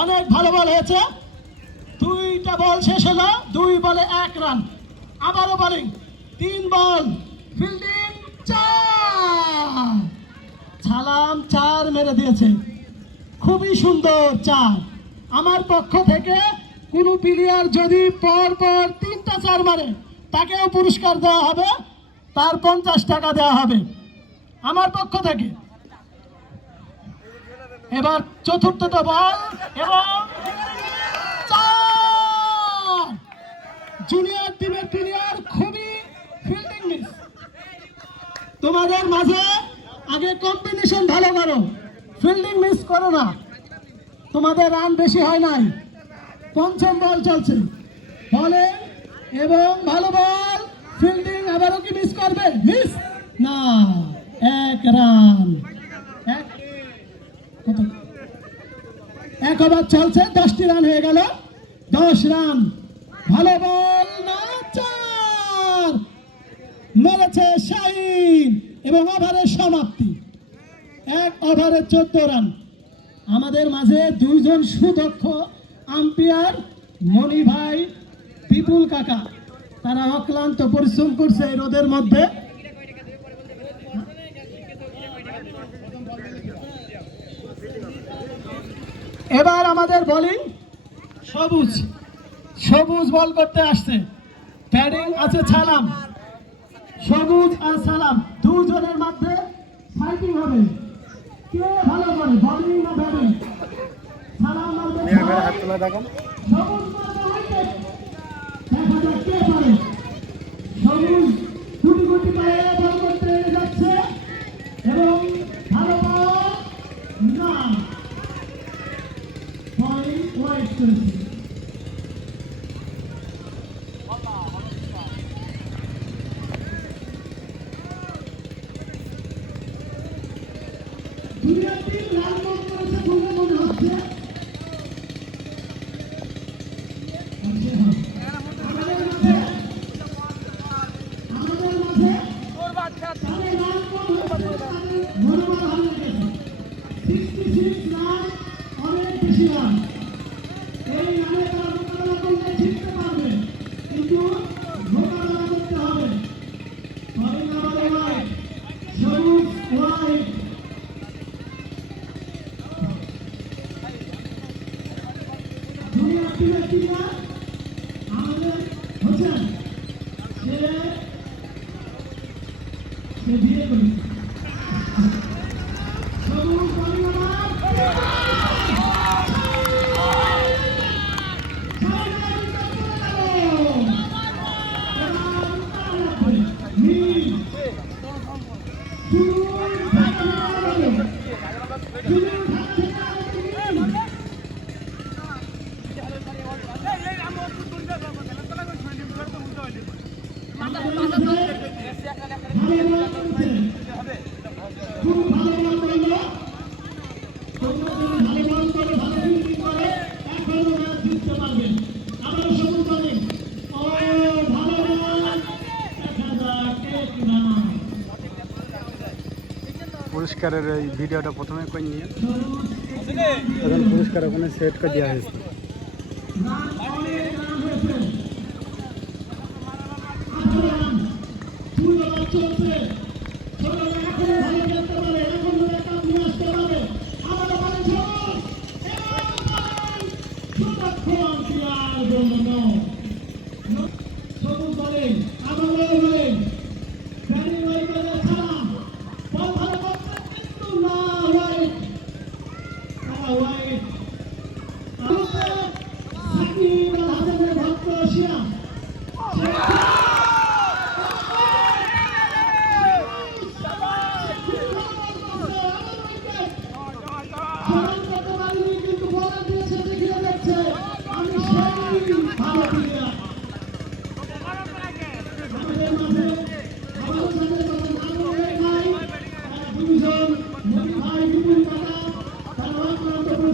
অনেক ভালো বল হয়েছে। দুইটা বল শেষ হলো, দুই বলে এক রান। আবারও বলিং তিন বল, ফিল্ডিং চার। ছালাম চার মেরে দিয়েছে। খুবই সুন্দর চার। আমার পক্ষ থেকে কোনো প্লেয়ার যদি পর পর তিনটা চার মারে, তাকেও পুরস্কার দেওয়া হবে, তার পঞ্চাশ টাকা দেওয়া হবে। আমার পক্ষ থেকে এবার চতুর্থটা বল এবং জুনিয়র টিমের প্লেয়ার খুবই ফিল্ডিং মিস তোমাদের মাঝে আগে কম্বিনেশন ভালো করো। ফিল্ডিং মিস করো না। তোমাদের রান বেশি হয় নাই। পঞ্চম বল চলছে। বলে এবং ভালো বল। ফিল্ডিং আবারও কি মিস করবে? মিস না, এক রান এক কত এক ওভার চলছে, দশটি রান হয়ে গেল। দশ রান। ভালো বল না চার। মেরেছে শাহিন এবং ওভারের সমাপ্তি। এক ওভারে চোদ্দ রান। আমাদের মাঝে দুইজন সুদক্ষ আম্পিয়ার মণি ভাই, বিপুল কাকা। তারা অক্লান্ত পরিশ্রম করছে এই রোদের মধ্যে। এবার আমাদের বোলিং সবুজ সবুজ বল করতে আসছে। ব্যাটিং আছে ছালাম সবুজ আর সালাম দুজনের মধ্যে ফাইটিং হবে। কে ভালো করে বোলিং না ব্যাটিং সালাম মারবে হাত তোলা দেখেন সবুজ। মারবে উইকেট দেখা যাক কে পারে। সবুজ গুটি গুটি পায়ে বল করতে যাচ্ছে। এবং ভালো বল না ওয়াইড করেছে দুনিয়ার তিন রান বল করেছে বলে মনে হচ্ছে আমাদের মাঝে আমাদের মাঝে তাদের রান কম হয়েছে তাদের মনোবল ভালো লেগেছে সিক্সটি সিক্স রান অনেক বেশি রান এই রানে তারা মোকাবেলা করলে জিততে পারবে কিন্তু মোকাবেলা করতে হবে হবে না বলে ওয়াইড সবুজ ওয়াইড দুনিয়া টিমের আমাদের হোসেন সে সে বিয়ে করেছে। সবুজ বলিউড খুব ভালো বল করল তোমরা যদি ভালো বল করো ভালো ফিল্ডিং করো এখনও ম্যাচ জিততে পারবে আবার সবুজ বলিং ও ভালো বল দেখা যাক এক রান পুরস্কারের এই ভিডিওটা প্রথমে করে নিয়ে? পুরস্কার ওখানে সেট করে দেওয়া হয়েছে রান অনেক রান হয়েছে আঠারো রান চলছে। ছোটরা এখনও ভালো খেলতে পারে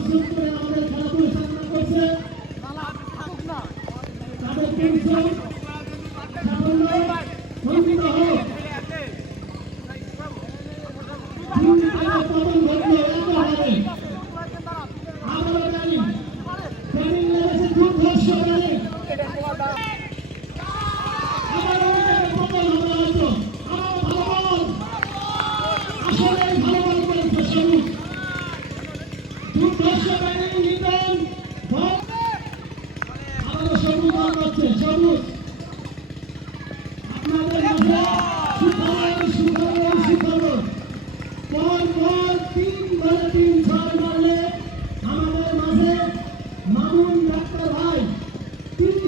পরিশ্রম করে আমাদের খেলাধুলো সামনা করছে তাদেরকে ভীষণ সাফল্য বঞ্চিত হোক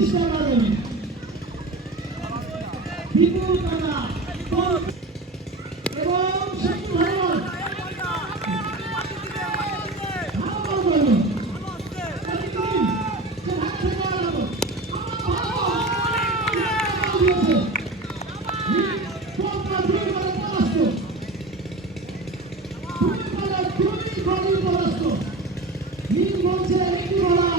したがる people から এবং শিক্ষক Thank you.